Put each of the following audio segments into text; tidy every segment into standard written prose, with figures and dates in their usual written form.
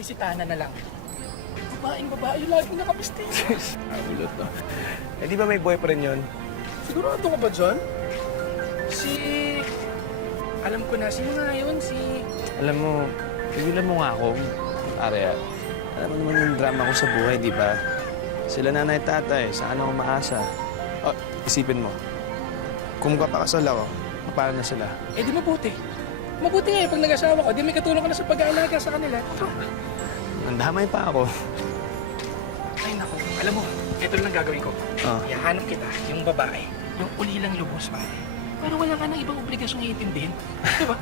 ay si Tana na lang. Babaeng babae, lagi nakapistis. Ulot to. Eh, di ba may boyfriend yun? Sigurado ka ba dyan? Alam ko na, sino nga yun? Alam mo, pigilan mo nga ako. Arya, alam mo naman yung drama ko sa buhay, di ba? Sila nanay tatay, saan ako maasa? Oh, isipin mo. Kung magpapakasal ako, paano na sila? Eh di mabuti. Mabuti nga pag nag-asawa ko, di may katulong ka na sa pag-aalaga sa kanila. Nandamay pa ako. Ay naku, alam mo, ito lang gagawin ko. Ihahanap kita, yung babae, yung ulilang lubos pa. Pero wala ka nang ibang obligasyong iintindihin. Di ba?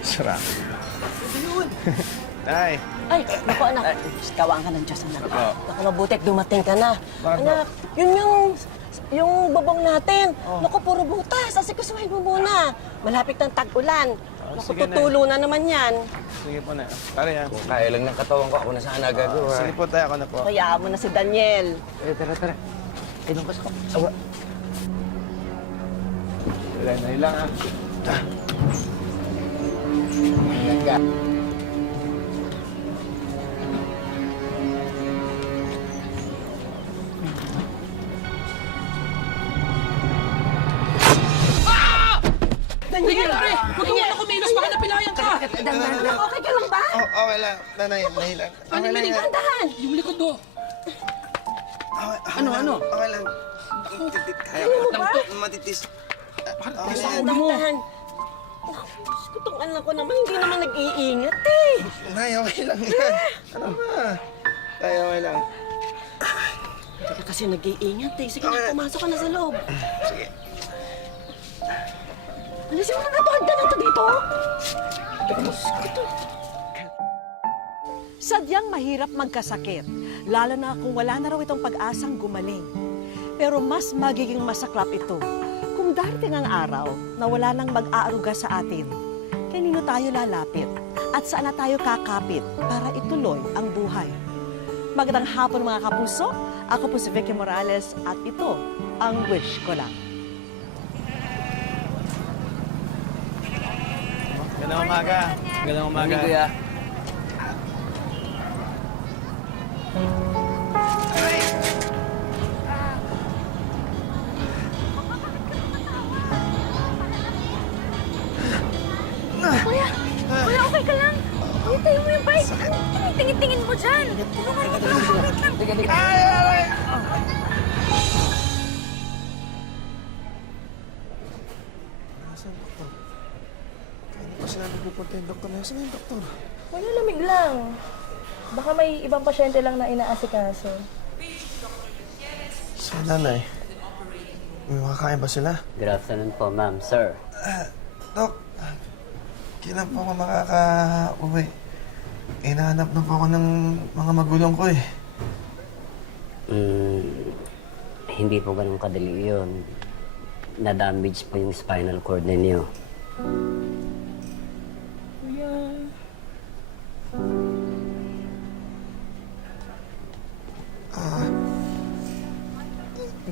Sarap. Ayun. Tay. Ay, naku anak, kawaan ka ng Diyos, anak. Opo. Naku, mabuti at dumating ka na. Bakit Anak, yun yung babong natin. Naku, puro butas. Asikusuhin mo muna. Malapit ng tag-ulan. Naku, sige na. tutulo na naman yan. Sige po na. Pare yan. Kaya lang ng katawan ko, ako na sana gagawa. Sige po tayo, ako na po. Kayaan mo na si Daniel. Tara. Ay, nung ko. Awa. Dahil lang ah. Yan ka. Daniel, pare! Huwag ka muna kumilos, baka napilayan ka! Daniel, okay ka lang ba? Oh, okay lang. Nanay, nahilang. Ano yung manig? Dahan! Yung likod mo. Ano? Okay lang. Kaya ko lang to. Matitis. Bakit Okay sa lang. ulo mo? Dahan! Diyos ko, tong anak ko naman, hindi naman nag-iingat eh. Nay, okay lang yan. Ano ba? Tay, okay lang. Hindi ka kasi nag-iingat eh. Sige na, pumasok ka na sa loob. Sige. Alisin mo na natuhan ka na ito dito. Sadyang mahirap magkasakit, lalo na kung wala na raw itong pag-asang gumaling. Pero mas magiging masaklap ito kung darating ang araw na wala nang mag-aaruga sa atin. Kanino tayo lalapit at saan na tayo kakapit para ituloy ang buhay. Magandang hapon mga kapuso, ako po si Vicky Morales at ito ang Wish Ko Lang. Gandang umaga. Gandang umaga. Hindi, kuya. Kuya, okay ka lang? Kuya, tayo mo yung bike. Tingin-tingin mo dyan. Tulungan mo, wait lang. Nasaan doktor? Kaya pa sila nagpupunta yung doktor. Nasaan yung doktor? Wala, lamig lang. Baka may ibang pasyente lang na inaasikaso. So, nanay. May makakain ba sila? Good afternoon po, ma'am, sir. Dok, kailan po ako makaka-uwi? Hinahanap na po ako ng mga magulang ko eh. Hindi po ganun kadali yun. Na-damage po yung spinal cord ninyo. Kuya.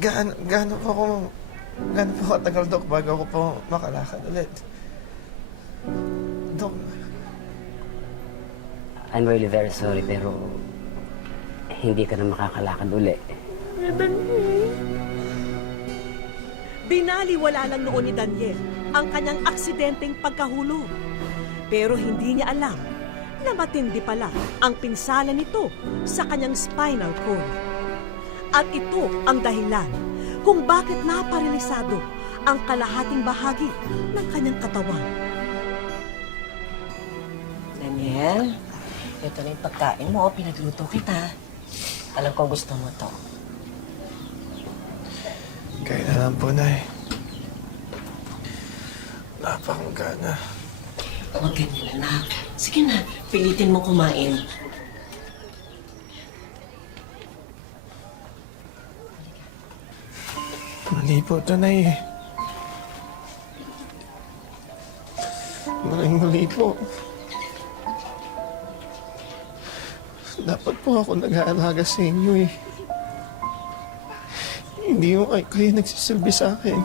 Gaano po katagal, Dok, bago ako po makalakad ulit? Dok, I'm really very sorry, pero hindi ka na makakalakad uli. Binaliwala lang noon ni Daniel ang kanyang aksidenteng pagkahulog. Pero hindi niya alam na matindi pala ang pinsala nito sa kanyang spinal cord. At ito ang dahilan kung bakit naparalisado ang kalahating bahagi ng kanyang katawan. Daniel, ito na yung pagkain mo. Pinagluto kita. Alam ko gusto mo to. kaya na lang po, Nay. Napakagana. Huwag ganyan, anak. Sige na, pilitin mo kumain. Mali po ito, Nay. Mali po. Dapat po ako nag-aalaga sa inyo eh. Hindi mo kayo nagsisilbi sa akin.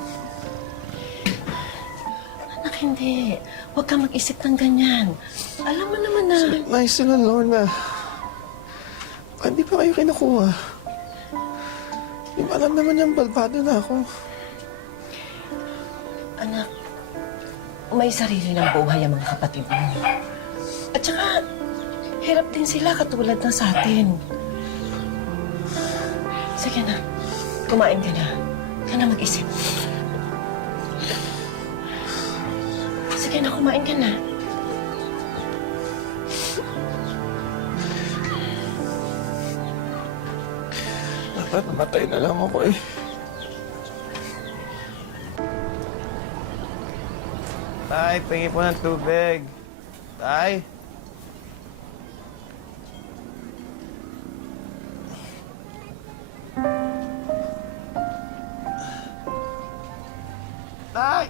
Anak, hindi. Huwag ka mag-isip ng ganyan. Alam mo naman na na. Nice na, Lorna. Hindi pa kayo kinukuha. Di ba alam naman yung balbado na ako? Anak, may sarili ng buhay ang mga kapatid mo. At saka, hirap din sila katulad ng sa atin. Sige na, kumain ka na. Ka na mag-isip. Sige na, kumain ka na. Dapat namatay na lang ako eh. Tay, tingin po ng tubig. Tay? Tay!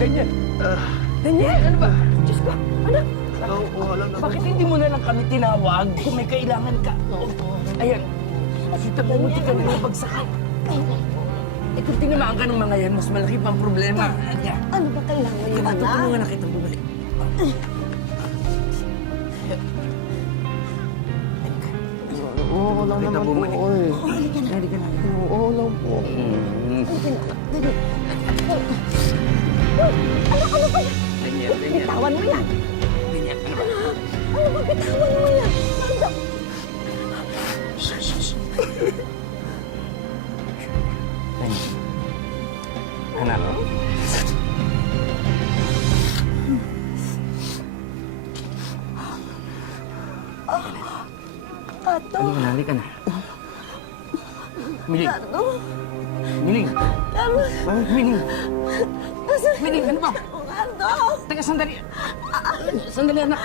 Daniel! Daniel, ano ba? Diyos ko, anak! Bakit hindi mo na lang kami tinawag kung may kailangan ka? Ayan, kita mo, munti ka na nabagsakan. Eh kung tinamaan ka ng mga yan, mas malaki pang problema. Ayan. Ano ba kailangan mo, Diba, anak? tutulungan na kitang bumalik. Oo, lang Kita naman po bumalik. ako eh. Halika na. Oo lang po. Daniel. Bitawan mo yan! Daniel, ano ba? Ano ba, bitawan mo yan! Daniel. Anak. Tato! Halika na. Miling. Miling. Miling. Miling, ano ba? Tato! Teka, sandali. Sandali, anak.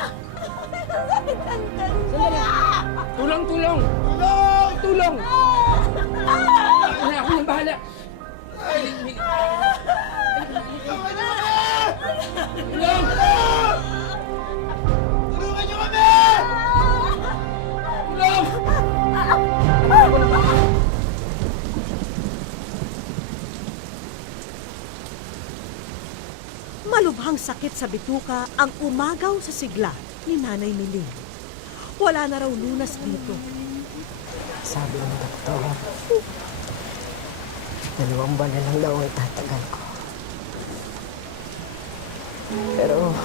Sandali. Tulong! Tulong! Tulong! Ako yung bahala. Tulong! Tulungan niyo kami! Tulong! Malubhang sakit sa bituka ang umagaw sa sigla ni Nanay Miling. Wala na raw lunas dito. Sabi ng doktor, 2 buwan na lang daw ang itatagal ko. Pero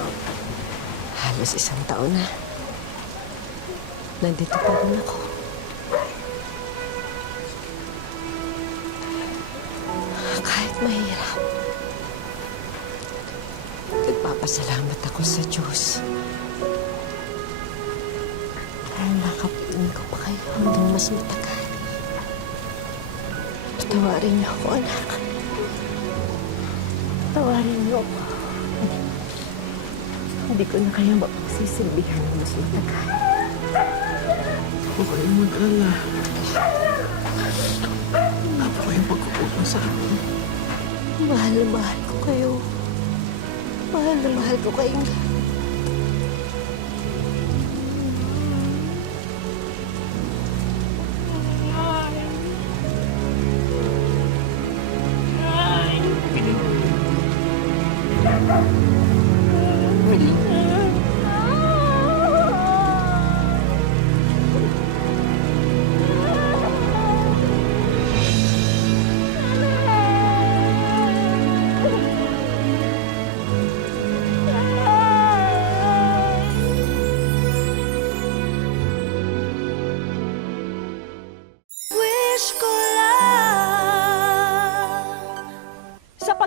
halos 1 taon na. Nandito pa rin ako. Kahit mahirap, nagpapasalamat ako sa Diyos. Dahil nakapiling ko pa kayo hanggang mas matagal. Patawarin niyo ako, anak. Patawarin niyo ako. Hindi ko na kayo mapagsisilbihan ng mas matagal. Huwag kayong mag-alala. Dapat kayong pagkukulang sa akin. Mahal na mahal ko kayo. Mahal na mahal ko kayong lahat.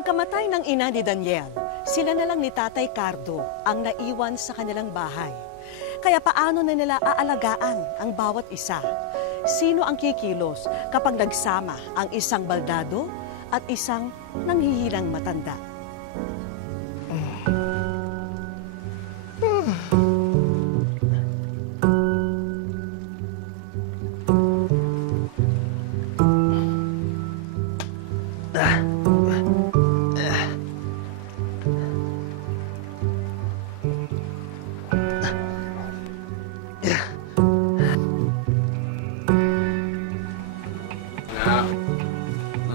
pagkamatay ng ina ni Daniel, sila na lang ni Tatay Cardo ang naiwan sa kanilang bahay. Kaya paano na nila aalagaan ang bawat isa? Sino ang kikilos kapag nagsama ang isang baldado at isang nanghihilang matanda?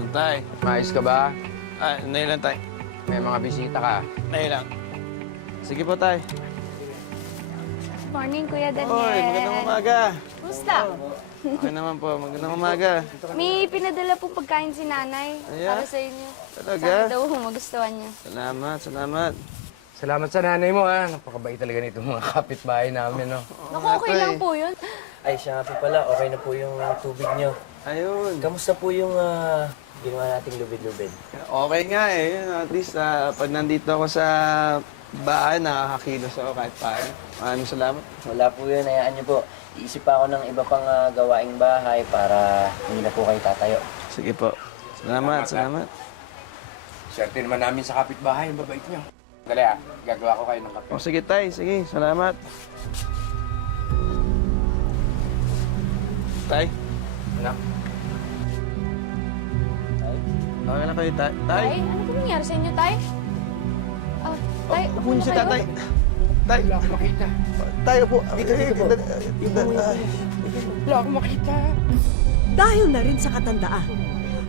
Tay. Maayos ka ba? Nailan, tay. May mga bisita ka. Nailan. Sige po, tay. Morning, Kuya Daniel. Oy, magandang umaga. Kumusta? Okay naman po, magandang umaga. May pinadala pong pagkain si nanay Ayan. para sa inyo. Talaga? Sana daw magustuhan niyo. Salamat, salamat. Salamat sa nanay mo, ha. Napakabait talaga nito mga kapitbahay namin, no? Naku, okay lang po yun. Ay, siya nga po pala. Okay na po yung tubig nyo. Ayun. Kamusta po yung ginawa nating lubid-lubid? Okay nga eh. Yun, at least pag nandito ako sa bahay, nakakakilos ako kahit paano. Maraming salamat. Wala po yun. Hayaan nyo po. Iisip pa ako ng iba pang gawaing bahay para hindi na po kayo tatayo. Sige po. Salamat, salamat. Swerte naman namin sa kapitbahay. Mabait nyo. Dali, ha. Gagawa ko kayo ng kape. O sige, tay. Sige, salamat. Tay. Anak. Okay na kayo, tay. Tay. Tay, ano po nangyari sa inyo, Tay? Tay, Upo niyo si kayo? tatay. Tay. Wala akong makita. Tayo po. Dito po. Wala akong makita. Dahil na rin sa katandaan,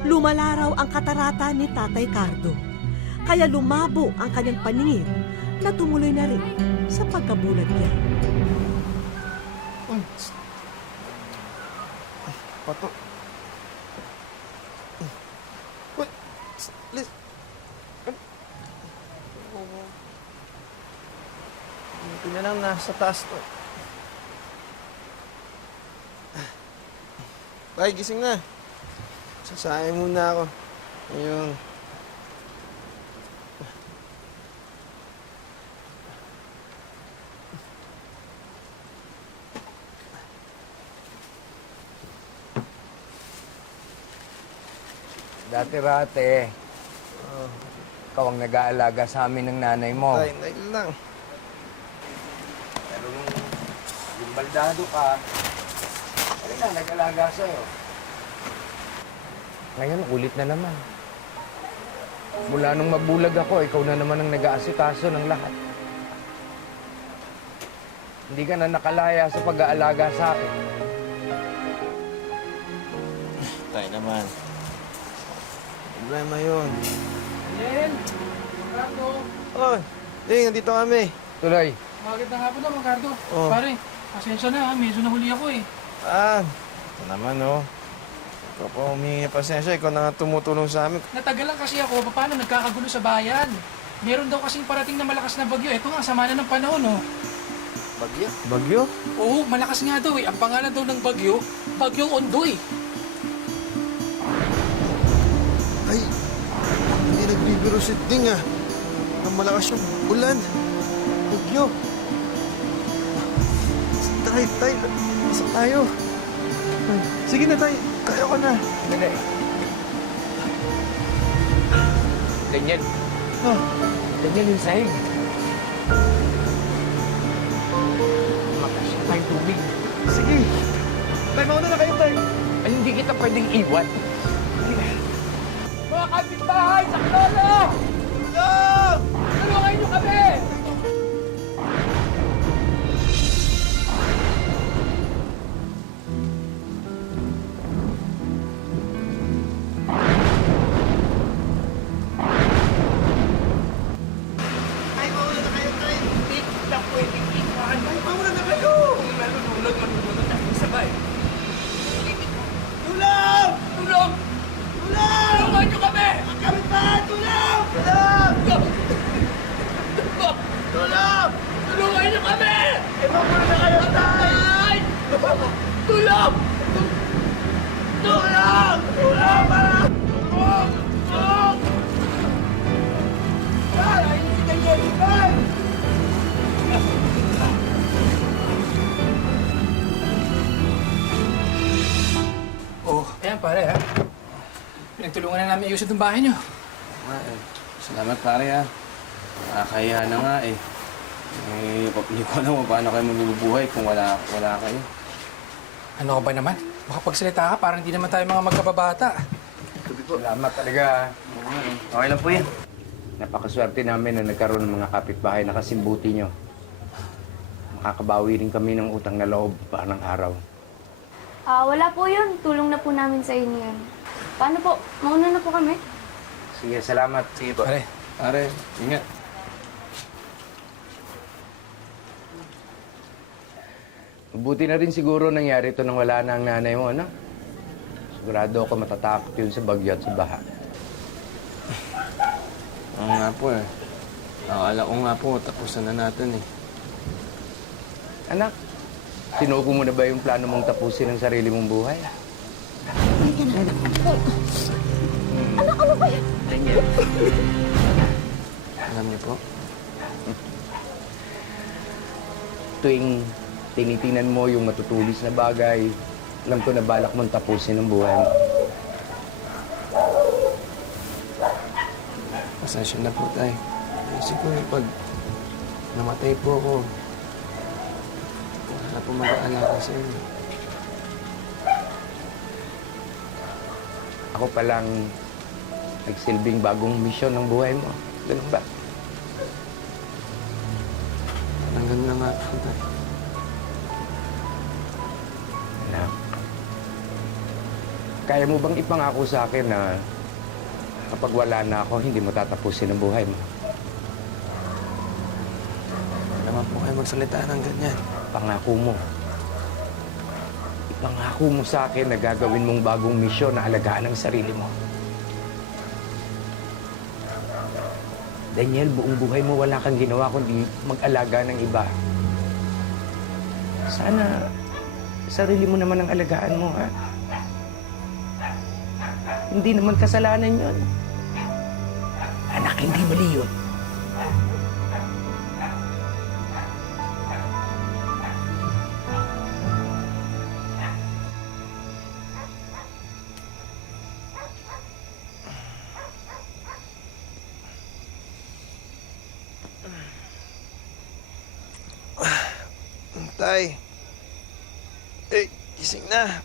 lumalaraw ang katarata ni Tatay Cardo. Kaya lumabo ang kanyang paningin na tumuloy na rin sa pagkabulag niya. Pato. Uy. Liz. Hindi na lang nasa taas to. Tay, gising na. Sasayang muna ako. Ayun. Dati-rate, ikaw ang nag-aalaga sa amin ng nanay mo. Tay, lang. Pero nung yung baldado ka, ano na, nag-alaga sa'yo. Ngayon, ulit na naman. Mula nung mabulag ako, ikaw na naman ang nag-aasikaso ng lahat. Hindi ka na nakalaya sa pag-aalaga sa akin. Tay naman. Problema yun. Daniel! Ricardo! Oh, nandito kami. Tuloy, Magandang hapon na, Ricardo. Oh. Pare, pasensya na ha. Medyo nahuli ako eh. Ito naman, oh. Ikaw pa humingi ng pasensya. Ikaw na nga tumutulong sa amin. Natagalan kasi ako. Paano nagkakagulo sa bayan? Meron daw kasing parating na malakas na bagyo. Ito nga, sama na ng panahon, oh. Bagyo? Bagyo? Oo, malakas nga daw eh. Ang pangalan daw ng bagyo, Bagyong Ondoy. Ay, hindi nagbibiro si Ding ah. Ang malakas yung ulan. Bagyo. Tay, nasa tayo. Sige na, tay. Kaya ko na. dali. Daniel. Oh, Daniel, yung sahig. Makasya tayong tubig. sige. Tay, mauna na kayo, tay. Ay, hindi kita pwedeng iwan. Mga kapitbahay sa Klolo! Tulong! Tulungan niyo kami! Tulong! Tulong! Tulungan niyo kami! Kapitbahay, tulong! Tulong! Tulong! Tulungan niyo kami! Muna na kayo, tay! Tulong! Tulong! Tulong! Tulong! Tulong! pare, ha? Pinagtulungan na namin ayusin itong bahay niyo. Salamat pare ha. Nakakahiya na nga eh. Hindi ko alam kung paano kayo mabubuhay kung wala kayo. Ano ka ba naman? Makapagsalita ka, parang hindi naman tayo mga magkababata. Salamat talaga. Okay lang po yan. Napakaswerte namin na nagkaroon ng mga kapitbahay na kasimbuti nyo. Makakabawi rin kami ng utang na loob parang araw. Wala po yun. Tulong na po namin sa inyo yan. Paano po? Mauna na po kami? Sige, salamat. Sige po. Pare, ingat. Mabuti na rin siguro nangyari ito nang wala na ang nanay mo, ano? Sigurado ako matatakot yun sa bagyo at sa baha. Oo nga po eh. Akala ko nga po, tapusan na natin eh. Anak, sinuko mo na ba yung plano mong tapusin ang sarili mong buhay? Alam niyo po, Tuwing tinitingnan mo yung matutulis na bagay, alam ko na balak mong tapusin ang buhay mo. pasensya na po tayo. Kasi po pag namatay po ako, wala na po mag-aalala sa inyo. Ako palang nagsilbing bagong misyon ng buhay mo. Ganun ba? Hanggang na nga po tayo. Anak, kaya mo bang ipangako sa akin na kapag wala na ako, hindi mo tatapusin ang buhay mo? Wala naman po kayo magsalita ng ganyan. Pangako mo. Ipangako mo sa akin na gagawin mong bagong misyon na alagaan ang sarili mo. Daniel, buong buhay mo wala kang ginawa kundi mag-alaga ng iba. Sana sarili mo naman ang alagaan mo, ha? Hindi naman kasalanan yun. Anak, hindi mali yun. Tay. Eh, gising na.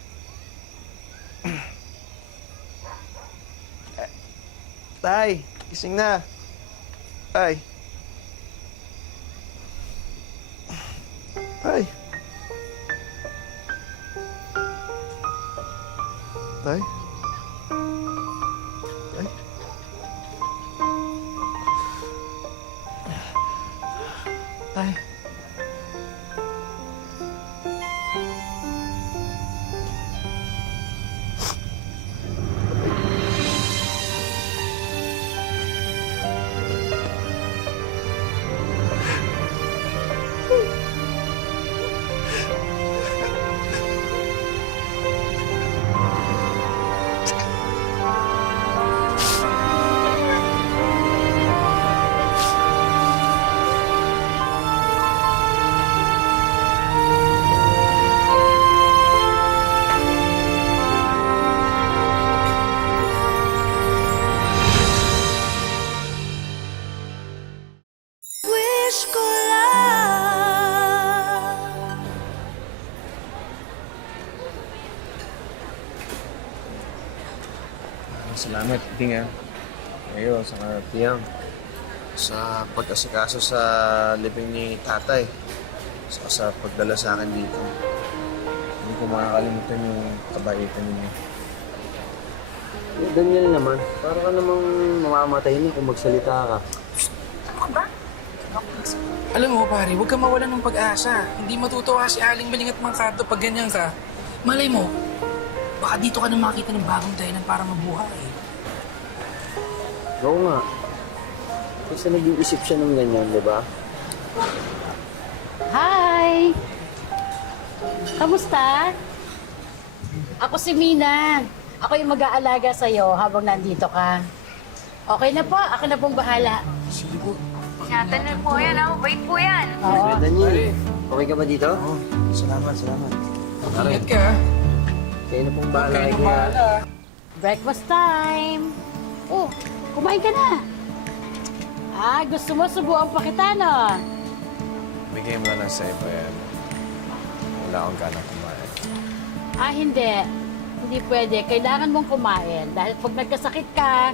Tay, gising na. Tay. Tay. Tay. Tay. Tay. Wish ko lang. Salamat, Ting ah. Kayo, saka Tiyang. Sa pag-asikaso sa libing ni tatay. Saka sa pagdala sa akin dito. Hindi ko makakalimutan yung kabaitan ninyo. Daniel naman, para ka namang mamamatay niya kung magsalita ka. Alam mo, pare, huwag kang mawalan ng pag-asa. Hindi matutuwa si Aling Beling at Mangkardo pag ganyan ka. Malay mo, baka dito ka na makita ng bagong dahilan para mabuhay. Oo nga. Kasi nag-iisip siya ng ganyan, di ba? Hi! Kamusta? Ako si Mina. Ako yung mag-aalaga sa'yo habang nandito ka. Okay na po, ako na pong bahala. Sige po. Ingatan na po yan, ah. Wait po yan. Oo. Daniel, okay ka ba dito? Oo, salamat. Ingat ka, ha? Kayo na pong Huwag bahala kayo kay nang Kuya. bahala. breakfast time. Oh, kumain ka na. Gusto mo subuan pa kita, no? Bigay mo na lang sa iba yan. Wala akong ganang kumain. Hindi. Hindi pwede. Kailangan mong kumain. Dahil pag nagkasakit ka,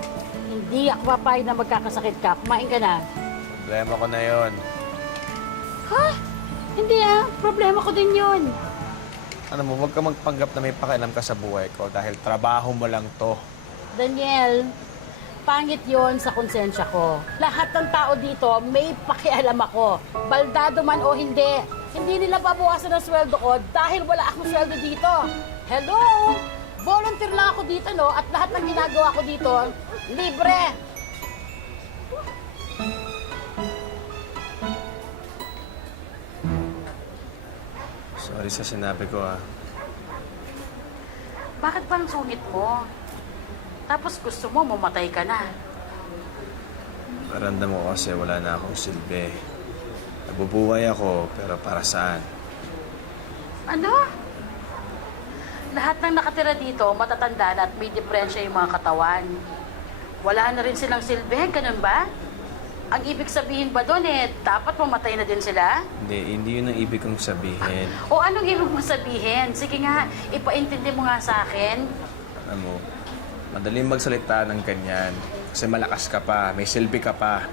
hindi ako papayag na magkakasakit ka. Kumain ka na. Problema ko na yon. Ha? Hindi problema ko din yun. Ano mo, huwag ka magpanggap na may pakialam ka sa buhay ko dahil trabaho mo lang to. Daniel, pangit yon sa konsensya ko. Lahat ng tao dito, may pakialam ako. Baldado man o hindi. Hindi nila babawasan ang sweldo ko dahil wala akong sweldo dito. Hello? Volunteer lang ako dito, no? At lahat ng ginagawa ko dito, libre. Sorry sa sinabi ko, Bakit bang sungit mo? Tapos gusto mo, mamatay ka na. Paramdam ko kasi wala na akong silbi. Nabubuhay ako, pero para saan? Ano? Lahat ng nakatira dito, matatanda na at may depresya yung mga katawan. Wala na rin silang silbi, ganun ba? Ang ibig sabihin ba doon dapat mamatay na din sila? Hindi yun ang ibig kong sabihin. O anong ibig mong sabihin? Sige nga, ipaintindi mo nga sa akin. Alam mo, madaling magsalita ng ganyan. Kasi malakas ka pa, may silbi ka pa.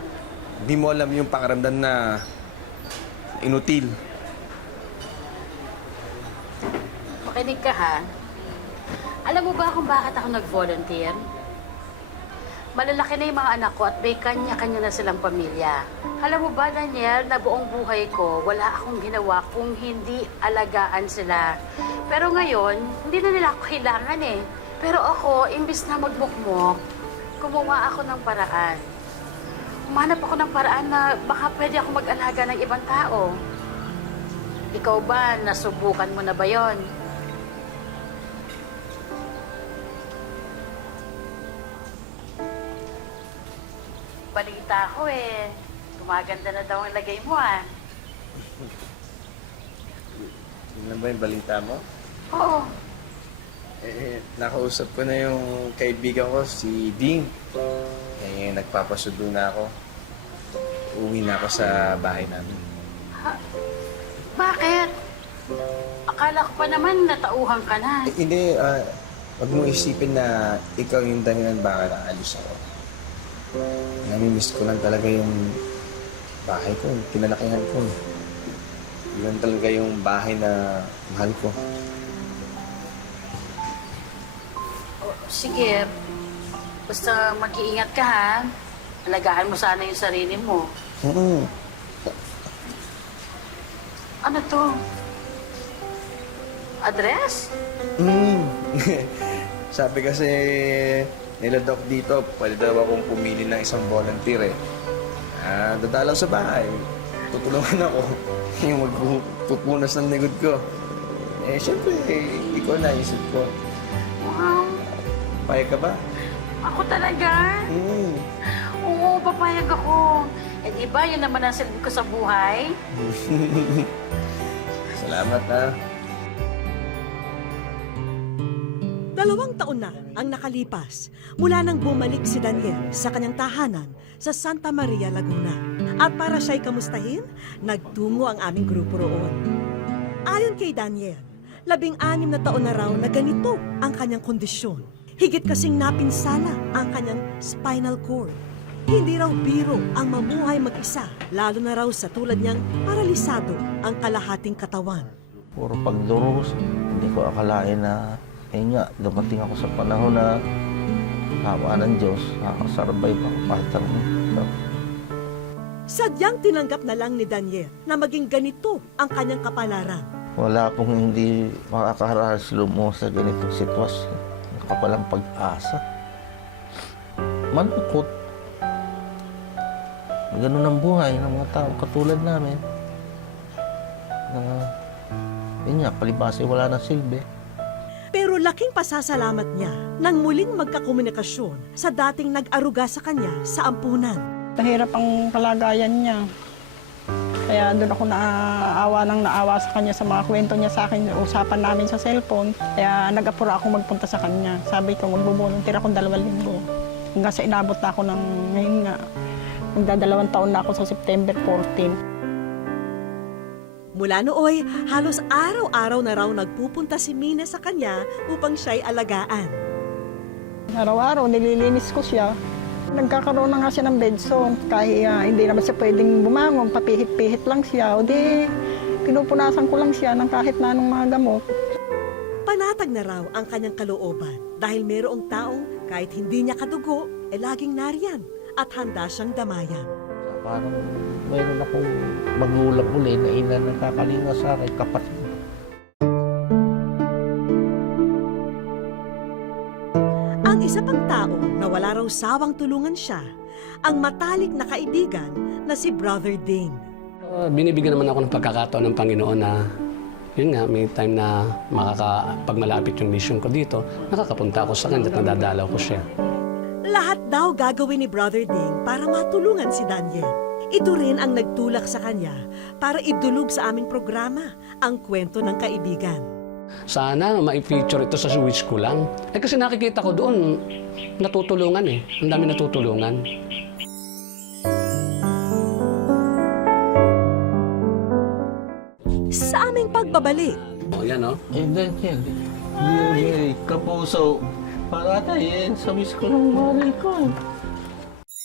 Hindi mo alam yung pakiramdam na inutil. Makinig ka ha. Alam mo ba kung bakit ako nag-volunteer? Malalaki na yung mga anak ko at may kanya-kanya na silang pamilya. Alam mo ba, Daniel, na buong buhay ko, wala akong ginawa kung hindi alagaan sila. Pero ngayon, hindi na nila ako kailangan Pero ako, imbis na magmukmok, gumawa ako ng paraan. Umanap ako ng paraan na baka pwede ako mag-alaga ng ibang tao. Ikaw ba, nasubukan mo na ba yon? Balita ko gumaganda na daw ang lagay mo Yun lang ba yung balita mo? Oo. Nakausap ko na yung kaibigan ko, si Ding. Nagpapasudo na ako. Uwi na ako sa bahay namin. Bakit? Akala ko pa naman natauhan ka na. Hindi, wag mo isipin na ikaw yung dahilan bakit aalis ako. Namimiss ko lang talaga yung bahay ko, yung kinalakihan ko. Yun talaga yung bahay na mahal ko. Sige, basta mag-iingat ka ha. Alagaan mo sana yung sarili mo. Ano to? Address? Sabi kasi nila Doc dito, pwede daw akong pumili ng isang volunteer dadalaw sa bahay. Tutulungan ako. Yung magpupunas ng likod ko. Siyempre, ikaw na isip ko. Wow. Payag ka ba? Ako talaga? Oo, papayag ako. Diba, yun naman ang silbi ko sa buhay. Salamat ha. 2 taon na ang nakalipas mula nang bumalik si Daniel sa kanyang tahanan sa Santa Maria, Laguna. At para siya'y kamustahin, nagtungo ang aming grupo roon. Ayon kay Daniel, 16 na taon na raw na ganito ang kanyang kondisyon. Higit kasing napinsala ang kanyang spinal cord. Hindi raw biro ang mamuhay mag-isa, lalo na raw sa tulad niyang paralisado ang kalahating katawan. Puro pagdurusa. Hindi ko akalain na dumating ako sa panahon na hawa ng Diyos, nakasarvive ako kahit anong. Sadyang tinanggap na lang ni Daniel na maging ganito ang kanyang kapalaran. Wala pong hindi makakaharaslo mo sa ganitong sitwasyon. Nakapalang pag-asa. Malungkot. Ganun ang buhay ng mga tao katulad namin. Palibasa wala na silbi. Pero laking pasasalamat niya nang muling magkakomunikasyon sa dating nag-aruga sa kanya sa ampunan. Mahirap ang kalagayan niya. Kaya doon ako naawa sa kanya sa mga kwento niya sa akin, usapan namin sa cellphone. Kaya nag-apura ako magpunta sa kanya. Sabi ko, magbo-volunteer akong 2 linggo. Hanggang sa inabot na ako ng ngayon nga. Magdadalawang taon na ako sa September 14. Mula nooy, halos araw-araw na raw nagpupunta si Mina sa kanya upang siya'y alagaan. Araw-araw, nililinis ko siya. Nagkakaroon na nga siya ng bedsore. Kahit hindi naman siya pwedeng bumangon, papihit-pihit lang siya. O di, pinupunasan ko lang siya ng kahit na anong mga gamot. Panatag na raw ang kanyang kalooban dahil mayroong taong kahit hindi niya kadugo, laging nariyan at handa siyang damayan. Parang mayroon akong magulang uli na ina nagkakalinga sa akin, kapatid. Ang isa pang tao na wala raw sawang tulungan siya, ang matalik na kaibigan na si Brother Ding. Binibigyan naman ako ng pagkakataon ng Panginoon na yun nga, may time na pag malapit yung mission ko dito, nakakapunta ako sa kanya at nadadalaw ko siya. Lahat daw gagawin ni Brother Ding para matulungan si Daniel. Ito rin ang nagtulak sa kanya para idulog sa aming programa ang kwento ng kaibigan. Sana ma-feature ito sa Wish ko lang. Kasi nakikita ko doon, natutulungan eh. Ang dami natutulungan. Sa aming pagbabalik. O yan o. Daniel, hindi kapuso. Para tayo sa wish ko ng mali ko.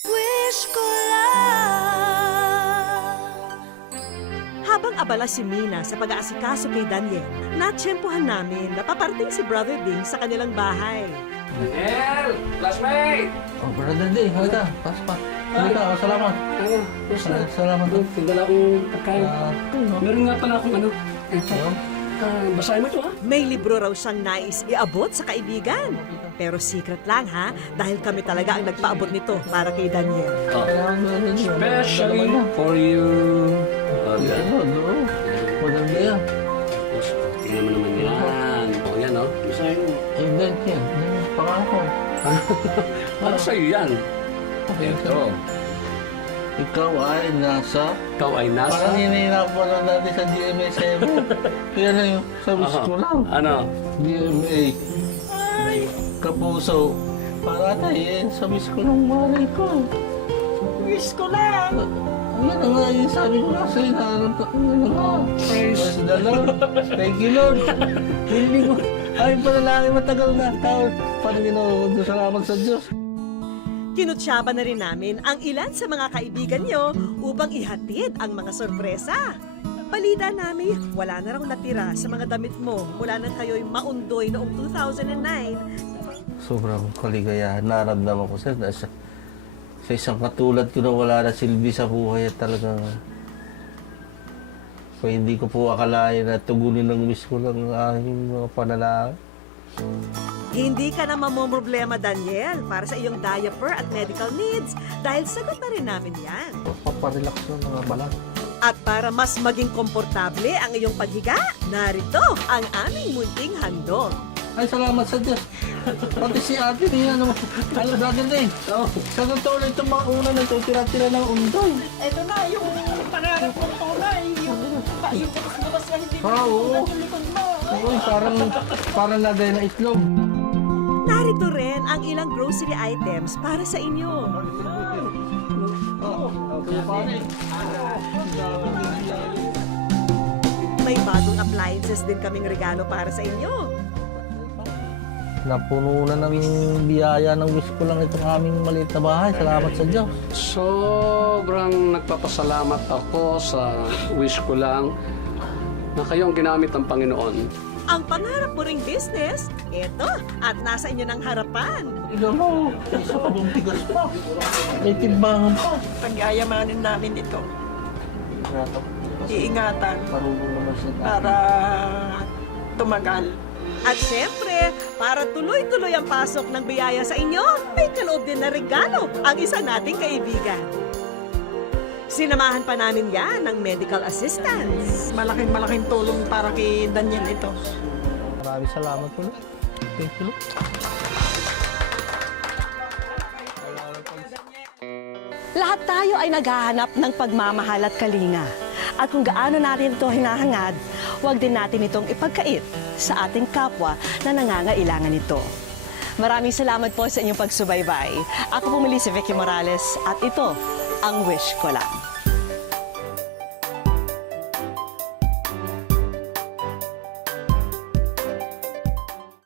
Wish ko lang. Habang abala si Mina sa pag-aasikaso kay Daniel, natsyempohan namin na paparating si Brother Ding sa kanilang bahay. Daniel! Classmate! Oh, brother Day, halika. Pas pa. Halika, salamat. Salamat. Tinggal akong pagkain. Meron nga pala akong ito. Basahin mo ito ha? May libro raw siyang nais iabot sa kaibigan. Pero secret lang ha, dahil kami talaga ang nagpaabot nito para kay Daniel. Especially for you. Maganda yan. Tingnan mo naman yan. O yan o. Basahin mo. Daniel, pangako. Para sa'yo yan. Ito. Ikaw ay nasa... Ikaw ay nasa... Parang hinihirap mo lang natin sa GMA7. Yan na yung sa wish ko lang. Ano? GMA. Kapuso. Para tayo sa wish ko ng mali ko. Wish ko lang! Yan na nga yung sabi ko nga sa'yo. Yan na nga. Praise the Lord. Thank you, Lord. Hindi ko... Ay, panalangin matagal na. Panginoon, salamat sa Diyos. Kinutsyaba na rin namin ang ilan sa mga kaibigan nyo upang ihatid ang mga sorpresa. Balita namin, wala na raw natira sa mga damit mo mula nang kayo'y maundoy noong 2009. Sobrang kaligayahan. Naramdaman ko sir, sa isang katulad ko na wala na silbi sa buhay at talagang hindi ko po akalain na tugunin ng wish ko lang ang aking mga panalangin. Hindi ka na mamomroblema, Daniel, para sa iyong diaper at medical needs dahil sagot na rin namin yan. Paparelax ng mga balat. At para mas maging komportable ang iyong paghiga, narito ang aming munting handog. Ay, salamat sa Diyos. Pati si ate niya, ano, brother din. Sa totoo na itong mga una na ito, tira-tira ng undoy. Ito na yung pangarap kong tunay. Yung bukas-bukas na hindi Oo. Uy, parang lagay na itlog. Narito rin ang ilang grocery items para sa inyo. May bagong appliances din kaming regalo para sa inyo. Napuno na ng biyaya ng wish ko lang itong aming maliit na bahay. Salamat sa Diyos. Sobrang nagpapasalamat ako sa wish ko lang na kayo ang ginamit ng Panginoon. Ang pangarap mo ring business, eto, at nasa inyo ng harapan. Tignan mo, isa pa bang tigas pa. May timbangan pa. Pagyayamanin namin ito. Iingatan Marunong naman siya. para tumagal. At syempre, para tuloy-tuloy ang pasok ng biyaya sa inyo, may kaloob din na regalo ang isa nating kaibigan. Sinamahan pa namin yan ng medical assistance. Malaking tulong para kay Daniel ito. Maraming salamat po. Thank you. Lahat tayo ay naghahanap ng pagmamahal at kalinga. At kung gaano natin ito hinahangad, huwag din natin itong ipagkait sa ating kapwa na nangangailangan nito. Maraming salamat po sa inyong pagsubaybay. Ako po muli si Vicky Morales at ito ang Wish Ko Lang.